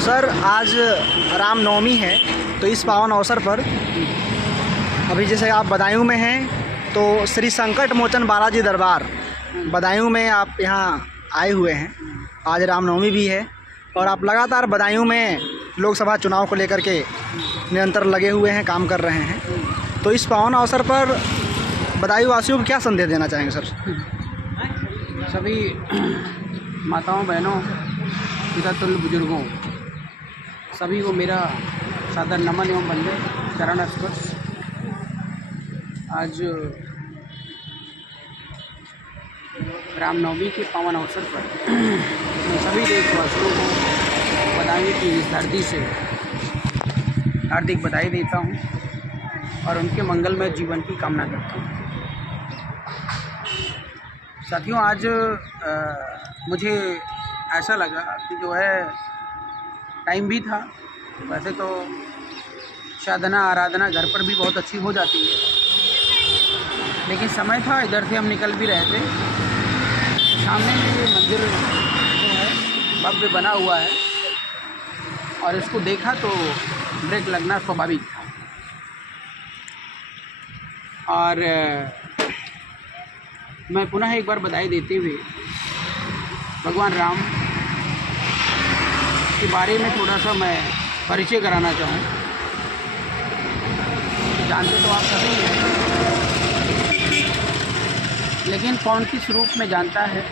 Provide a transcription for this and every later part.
Sir आज रामनवमी है, तो इस पावन अवसर पर अभी जैसे आप बदायूं में हैं तो श्री संकट मोचन बालाजी दरबार बदायूं में आप यहाँ आए हुए हैं। आज रामनवमी भी है और आप लगातार बदायूं में लोकसभा चुनाव को लेकर के निरंतर लगे हुए हैं, काम कर रहे हैं। तो इस पावन अवसर पर बदायूं वासियों को क्या संदेश देना चाहेंगे सर? सभी माताओं बहनों पिता तुल्य बुजुर्गों सभी को मेरा सादर नमन एवं वंदे चरण स्पर्श। आज रामनवमी के पावन अवसर पर मैं सभी देशवासियों को बधाई की इस धरती से हार्दिक बधाई देता हूं और उनके मंगलमय जीवन की कामना करता हूं। साथियों, आज मुझे ऐसा लगा कि जो है टाइम भी था। वैसे तो साधना आराधना घर पर भी बहुत अच्छी हो जाती है, लेकिन समय था, इधर से हम निकल भी रहे थे। सामने में ये मंदिर जो है भव्य बना हुआ है और इसको देखा तो ब्रेक लगना स्वाभाविक था। और मैं पुनः एक बार बधाई देते हुए भगवान राम के बारे में थोड़ा सा मैं परिचय कराना चाहूँ। जानते तो आप सभी हैं, लेकिन कौन किस रूप में जानता है,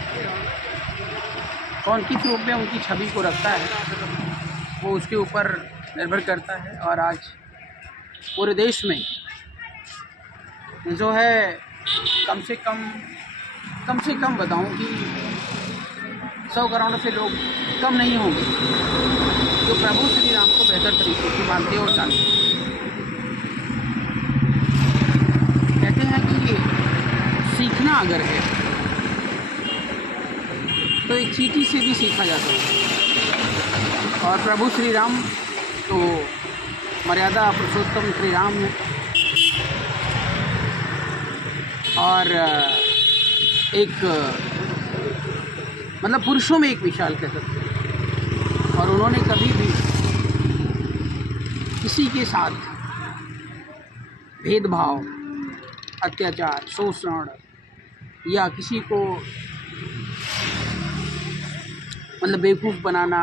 कौन किस रूप में उनकी छवि को रखता है, वो उसके ऊपर निर्भर करता है। और आज पूरे देश में जो है कम से कम बताऊं कि 100 करोड़ से लोग कम नहीं होंगे जो प्रभु श्री राम को बेहतर तरीके से मानते और जानते हैं। कहते हैं कि सीखना अगर है तो एक चींटी से भी सीखा जाता है। और प्रभु श्री राम तो मर्यादा पुरुषोत्तम श्री राम है और एक मतलब पुरुषों में एक विशाल कह सकते हैं। और उन्होंने कभी भी किसी के साथ भेदभाव, अत्याचार, शोषण या किसी को मतलब बेवकूफ़ बनाना,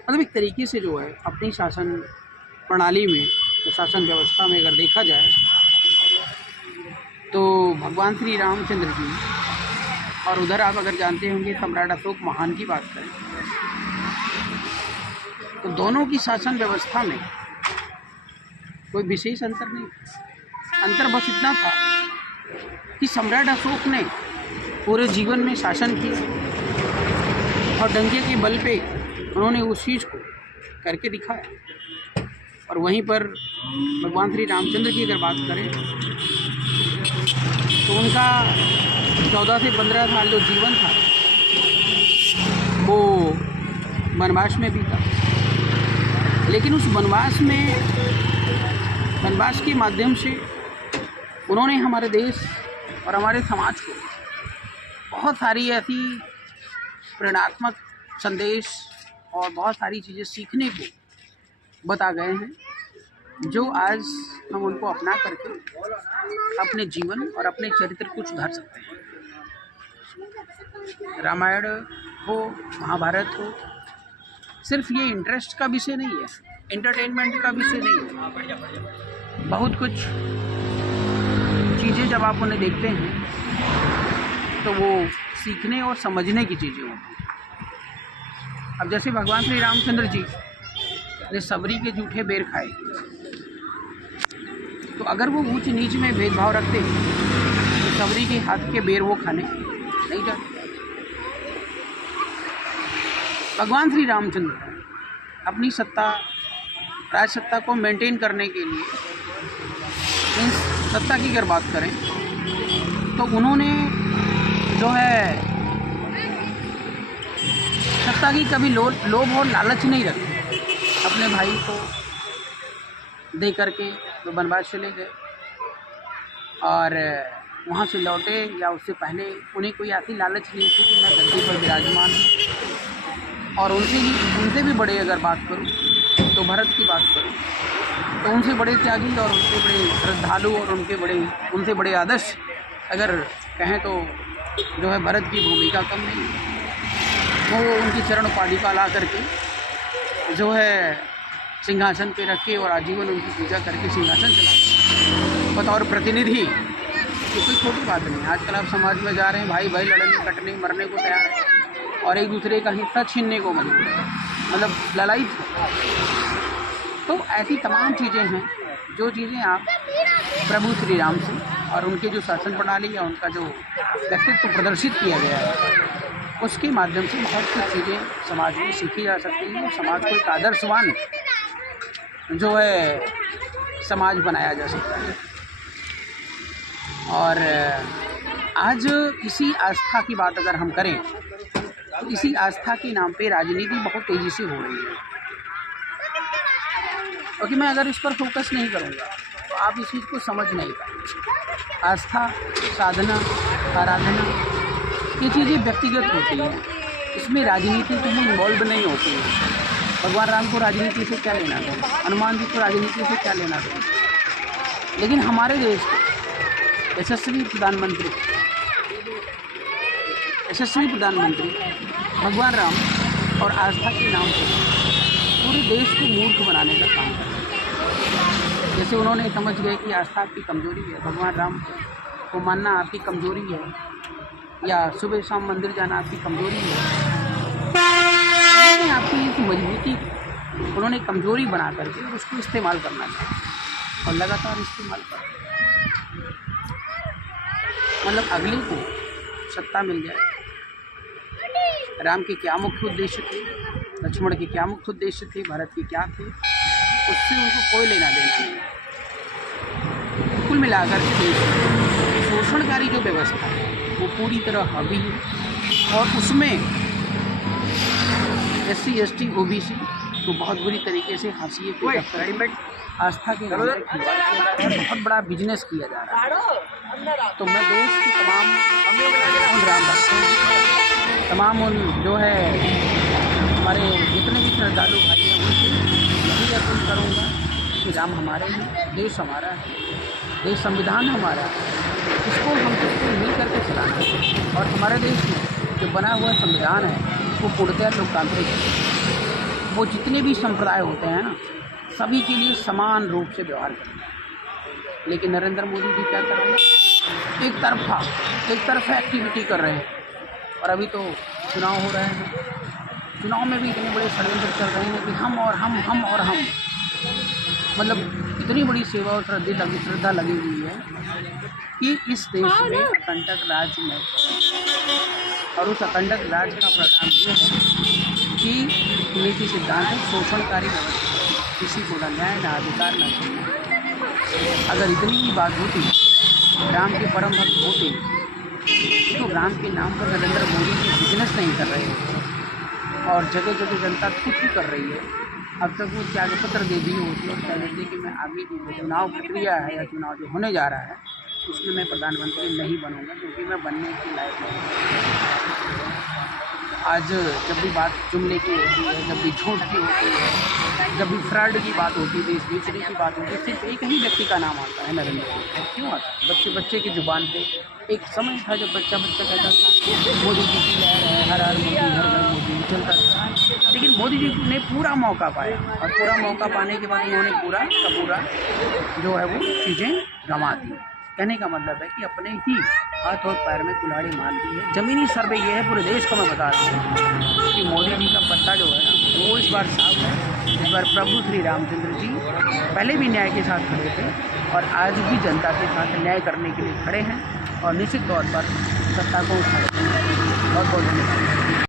मतलब एक तरीके से जो है अपनी शासन प्रणाली में, तो शासन व्यवस्था में अगर देखा जाए तो भगवान श्री रामचंद्र जी और उधर आप अगर जानते होंगे सम्राट अशोक महान की बात करें तो दोनों की शासन व्यवस्था में कोई विशेष अंतर नहीं। अंतर बस इतना था कि सम्राट अशोक ने पूरे जीवन में शासन किया और डंके के बल पे उन्होंने उस चीज़ को करके दिखाया। और वहीं पर भगवान श्री रामचंद्र की अगर बात करें तो उनका 14 से 15 साल जो जीवन था वो वनवास में बीता, लेकिन उस वनवास के माध्यम से उन्होंने हमारे देश और हमारे समाज को बहुत सारी ऐसी प्रेरणात्मक संदेश और बहुत सारी चीज़ें सीखने को बता गए हैं, जो आज हम उनको अपना करके अपने जीवन और अपने चरित्र को सुधार सकते हैं। रामायण हो, महाभारत हो, सिर्फ ये इंटरेस्ट का विषय नहीं है, एंटरटेनमेंट का विषय नहीं है। बहुत कुछ चीज़ें जब आप उन्हें देखते हैं तो वो सीखने और समझने की चीज़ें होती हैं। अब जैसे भगवान श्री रामचंद्र जी ने सबरी के जूठे बेर खाए, तो अगर वो ऊंच नीच में भेदभाव रखते तो सबरी के हाथ के बेर वो खाने नहीं जाते। भगवान श्री रामचंद्र अपनी सत्ता, राज सत्ता को मेंटेन करने के लिए, इन सत्ता की अगर बात करें तो उन्होंने जो है सत्ता की कभी लोभ और लालच नहीं रखी। अपने भाई को दे करके तो वनवास चले गए और वहाँ से लौटे या उससे पहले उन्हें कोई ऐसी लालच नहीं थी कि मैं गद्दी पर विराजमान हूँ और उनसे भी बड़े अगर बात करूं तो भरत की बात करूं तो उनसे बड़े त्यागी और उनसे बड़े श्रद्धालु और उनसे बड़े आदर्श अगर कहें तो जो है भरत की भूमिका कम नहीं है। वो उनकी चरण पादिका ला करके जो है सिंहासन पे रख के और आजीवन उनकी पूजा करके सिंहासन चला बतौर प्रतिनिधि। तो कोई छोटी बात नहीं। आजकल आप समाज में जा रहे हैं, भाई भाई लड़ने कटने मरने को तैयार है और एक दूसरे का हिस्सा छीनने को मजबूर है, मतलब लड़ाई। तो ऐसी तमाम चीज़ें हैं जो चीज़ें आप प्रभु श्री राम से और उनके जो शासन प्रणाली या उनका जो व्यक्तित्व प्रदर्शित किया गया है उसके माध्यम से बहुत कुछ चीज़ें समाज में सीखी जा सकती हैं और समाज को एक आदर्शवान जो है समाज बनाया जा सकता है। और आज इसी आस्था की बात अगर हम करें तो इसी आस्था के नाम पे राजनीति बहुत तेज़ी से हो रही है, क्योंकि मैं अगर इस पर फोकस नहीं करूँगा तो आप इस चीज़ को समझ नहीं पाएंगे। आस्था, साधना, आराधना ये चीज़ें व्यक्तिगत होती हैं, इसमें राजनीति कहीं इन्वॉल्व नहीं होती है। भगवान राम को राजनीति से क्या लेना देना, हनुमान जी को राजनीति से क्या लेना देना। लेकिन हमारे देश के यशस्वी प्रधानमंत्री भगवान राम और आस्था के नाम पर पूरे देश को मूर्ख बनाने का काम कर। जैसे उन्होंने समझ गए कि आस्था आपकी कमजोरी है, भगवान राम को मानना आपकी कमजोरी है, या सुबह शाम मंदिर जाना आपकी कमजोरी है। उन्होंने आपकी इस मजबूती उन्होंने कमजोरी बना करके उसको इस्तेमाल करना चाहिए और लगातार इस्तेमाल कर, मतलब अगले को सत्ता मिल जाए। राम के क्या मुख्य उद्देश्य थे, लक्ष्मण के क्या मुख्य उद्देश्य थे, भरत के क्या थे, उससे उनको कोई लेना देना नहीं। कुल मिलाकर के देश में शोषणकारी जो व्यवस्था है वो पूरी तरह हावी है और उसमें SC ST OBC को बहुत बुरी तरीके से हाशिए पे आस्था के नाम पर बहुत बड़ा बिजनेस किया जा रहा है। तो मैं देश के तमाम राम भक्तों, तमाम उन जो है हमारे जितने भी श्रद्धालु भाई हैं उनसे यही अपील करूँगा कि राम हमारे हैं, देश हमारा है, देश संविधान हमारा है, इसको हम सबको मिल करके चलाना है। और हमारे देश में जो बना हुआ संविधान है वो पूर्णतः लोकतांत्रिक है। वो जितने भी संप्रदाय होते हैं ना, सभी के लिए समान रूप से व्यवहार करते हैं। लेकिन नरेंद्र मोदी जी क्या कर रहे हैं, एक तरफा एक्टिविटी कर रहे हैं। और अभी तो चुनाव हो रहे हैं, चुनाव में भी इतने बड़े षड्यंत्र चल रहे हैं कि हम और हम, मतलब इतनी बड़ी सेवा और श्रद्धा लगी हुई है कि इस देश में अखंडक राज में, और उस अखंडक राज का परिणाम ये है कि नीति सिद्धांत है शोषणकारी व्यवस्था, किसी को न न्याय, न अधिकार, न सम्मान। अगर इतनी ही बात होती, राम के परम भक्त होते तो राम के नाम पर नरेंद्र मोदी जी बिजनेस नहीं कर रहे हैं और जगह जगह जनता खुद ही कर रही है। अब तक वो त्यागपत्र दे दिए होती और कह देते कि मैं आगे की चुनाव प्रक्रिया है या चुनाव जो होने जा रहा है उसमें मैं प्रधानमंत्री नहीं बनूंगा, क्योंकि मैं बनने के लायक नहीं। आज जब भी बात जुमले की होती है, जब भी झूठ की होती है, जब भी फ्रॉड की बात होती है, देश बेचने की बात होती है, सिर्फ एक ही व्यक्ति का नाम आता है, नरेंद्र मोदी। क्यों आता है? बच्चे की जुबान पे एक समय था जब बच्चा कहता था मोदी जी की लहर है, हर मोदी, हर घर मोदी चलता था। लेकिन मोदी जी ने पूरा मौका पाया और पूरा मौका पाने के बाद उन्होंने पूरा का पूरा जो है वो चीज़ें गंवा दी। कहने का मतलब है कि अपने ही हाथ और पैर में कुल्हाड़ी मार दी है। ज़मीनी सर्वे ये है, पूरे देश को मैं बता रहा हूँ कि मोदी जी का पत्ता जो है ना वो इस बार साफ है। इस बार प्रभु श्री रामचंद्र जी पहले भी न्याय के साथ खड़े थे और आज भी जनता के साथ न्याय करने के लिए खड़े हैं और निश्चित तौर पर सत्ता को उठाएंगे। बहुत बहुत धन्यवाद।